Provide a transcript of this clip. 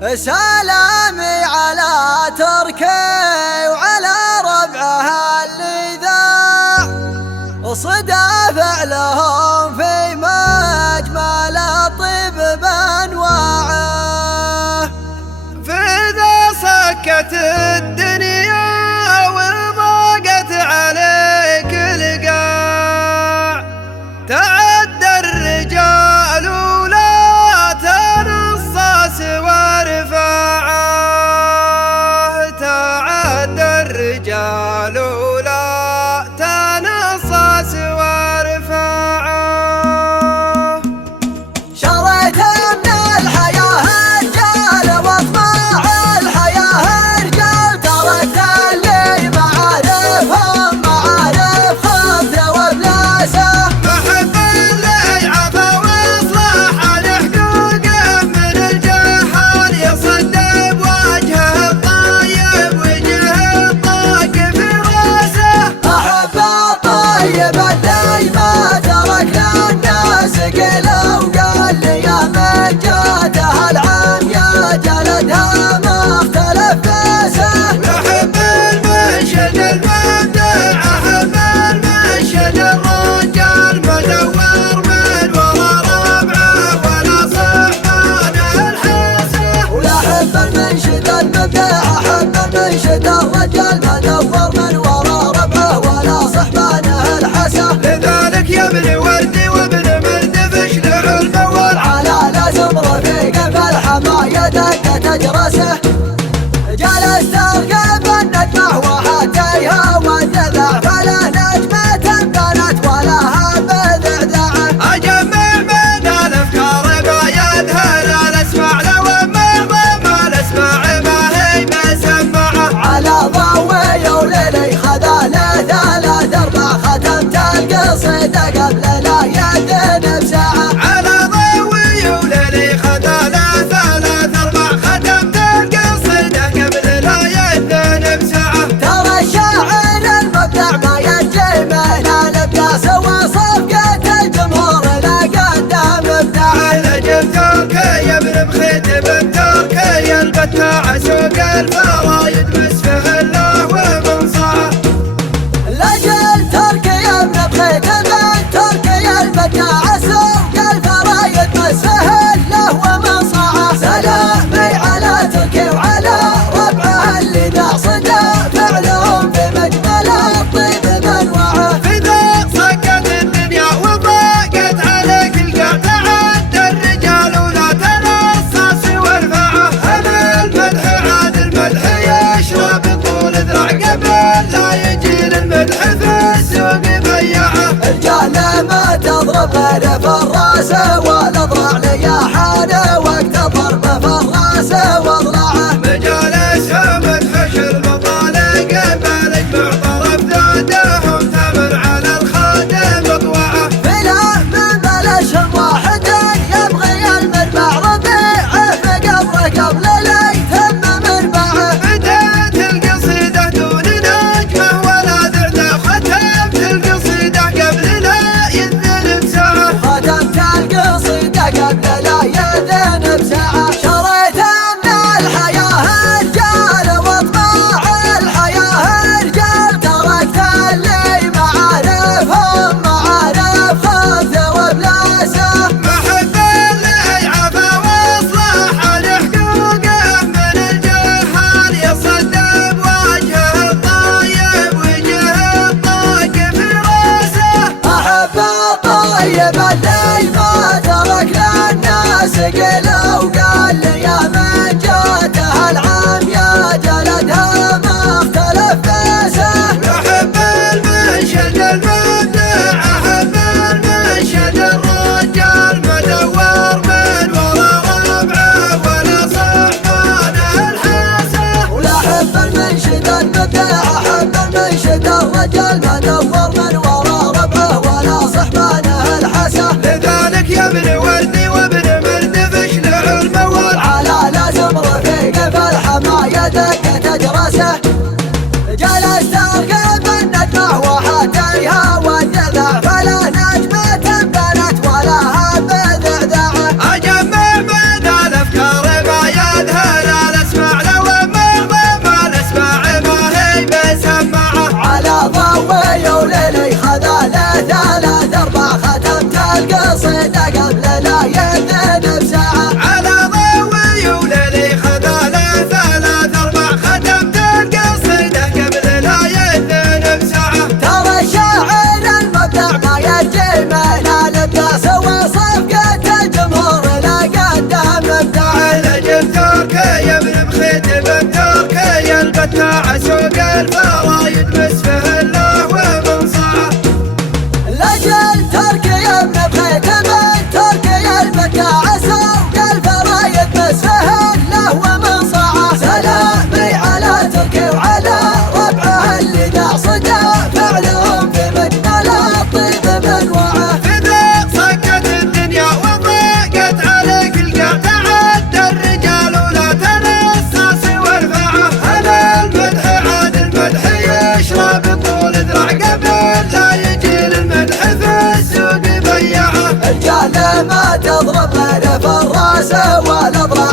سلامي على تركي وعلى ربعها اللي ذاع صدى فعلهم في مجمل الطيب بانواعه. فإذا سكت الدنيا وضاقت عليك القاع تعدى الرجال ولا تنصص وارفعه. تعدى الرجال ولا تنصص وارفعه. شريت من الحياة رجال واطماع الحياة رجال تركت اللي معارفهم معارف خبث وبلاسه. أحب اللي عفا واصلح عن حقوقه من الجهال يصدق وجهه الطيب وجهه الطاق في راسه. أحب الطيب اللي ما ترك للناس قيله وقال لي يا من جاته العام يا جلدها ما اختلف فاسه. أحب المنشد المبدع أحب المنشد الرجال مدور من ورا ربعه ولا صحبانه الحاسه. ويحب المنشد المبدع أحب المنشد الرجال مدور من ورا ربعه ولا صحبانه الحسه. لذلك يا ابن وردي وابن مردفش له الموال على لازم رفيق في الحماية دقة أجرسه. جلست أرقب النجمة وهاتيها والذبح فلا نجمة كانت ولها بذعذعه. أجمع من الأفكار بايدها لا نسمع لو ما نسمع ما هي مسمعة. على ضوي وليلي خذاله ثلاث أرباع ختمت القصيدة قبل لا يدن بساعة. على ضوي وليلي خذاله ثلاث أرباع ختمت القصيدة قبل لا يدن بساعة. ترى الشاعر المبدع ما ينجي من الابداع سوى صفقة الجمهور لا قدام ابداع. على جبت تركي يا ابن مخيت تركي البتاع سوق الفرايد مسفه الله ومنصاعه. لجل تركي يا ابن بخيت من تركي البتاع سوق الفرايد مسهل له ومنصاعه. سلامي على تركي وعلى ربعه اللي ذا صدى فعلهم في مجمل الطيب بانواعه. إذا سكت الدنيا وضاقت عليك القاع تعدى الرجال ولا تنصص وارفعه. هذا المدح عاد المدح يشرب طول ذراع قبل لا يجي للمدح في السوق بيعه. رجال ما تضرب غير في الراس والاضلاع لياحانه وقت الضرب في الراس واضلاعه. مجالسها مدح المطالق بالك معطرف ذاتهم ثمن على الخادم اطوعه. بلا من بلشهم واحد يبغي المربع ربيعه في قبره قبل لا يتم مربعه. بدأت القصيدة دون نجمة ولا ذعته ختمت القصيدة قبل لا يذن بساعة. ختمت القصيدة قبل لا يذن بساعة. شريت من الحياة رجال واطماع الحياة رجال تركت اللي معارفهم معارف خبث وبلاسه. أحب اللي عفا واصلح عن حقوقه من الجهال يصدق وجهه الطيب وجهه الطاق في راسه. أحب الطيب اللي ما ترك للناس قيله وقال لي يا من جاته العام يا جلدها ما اختلف فاسه. أحب المنشد المبدع أحب المنشد الرجال مدور من ورا ربعه ولا صحبانه الحاسه. ويحب المنشد المبدع أحب المنشد الرجال مدور من ورا ربعه ولا صحبانه الحسه. لذلك يا ابن وردي وابن مردفش له الموال على لازم صيده قبل لا يذن بساعة. على ضوي وليلي خذاله ثلاث أرباع ختمت القصيدة قبل لا يذن بساعة. ترى الشاعر المبدع ما يجي من الابداع سوى صفقة الجمهور لا قدم ابداع. لجل تركي ابن مخيت ابن تركي البتاع سوق الفرايد بسفه الله ومن صاعه. لجل تركي ابن بخيت ابن تركي البتاع سوق الفرايد بسفه الله ومن صاعه. سلامي على تركي وعلى ربعه اللي داع صدى فعلهم في مجمل الطيب بانواعه. إذا صكت الدنيا وضاقت عليك القاع تعدى الرجال ولا تنصص والفاعة. هذا المدح عاد المدح يشرب طول ذراع قبل لا يجي للمدح في السوق بياعه. الجهل ما تضرب له في الراس ولا ضرب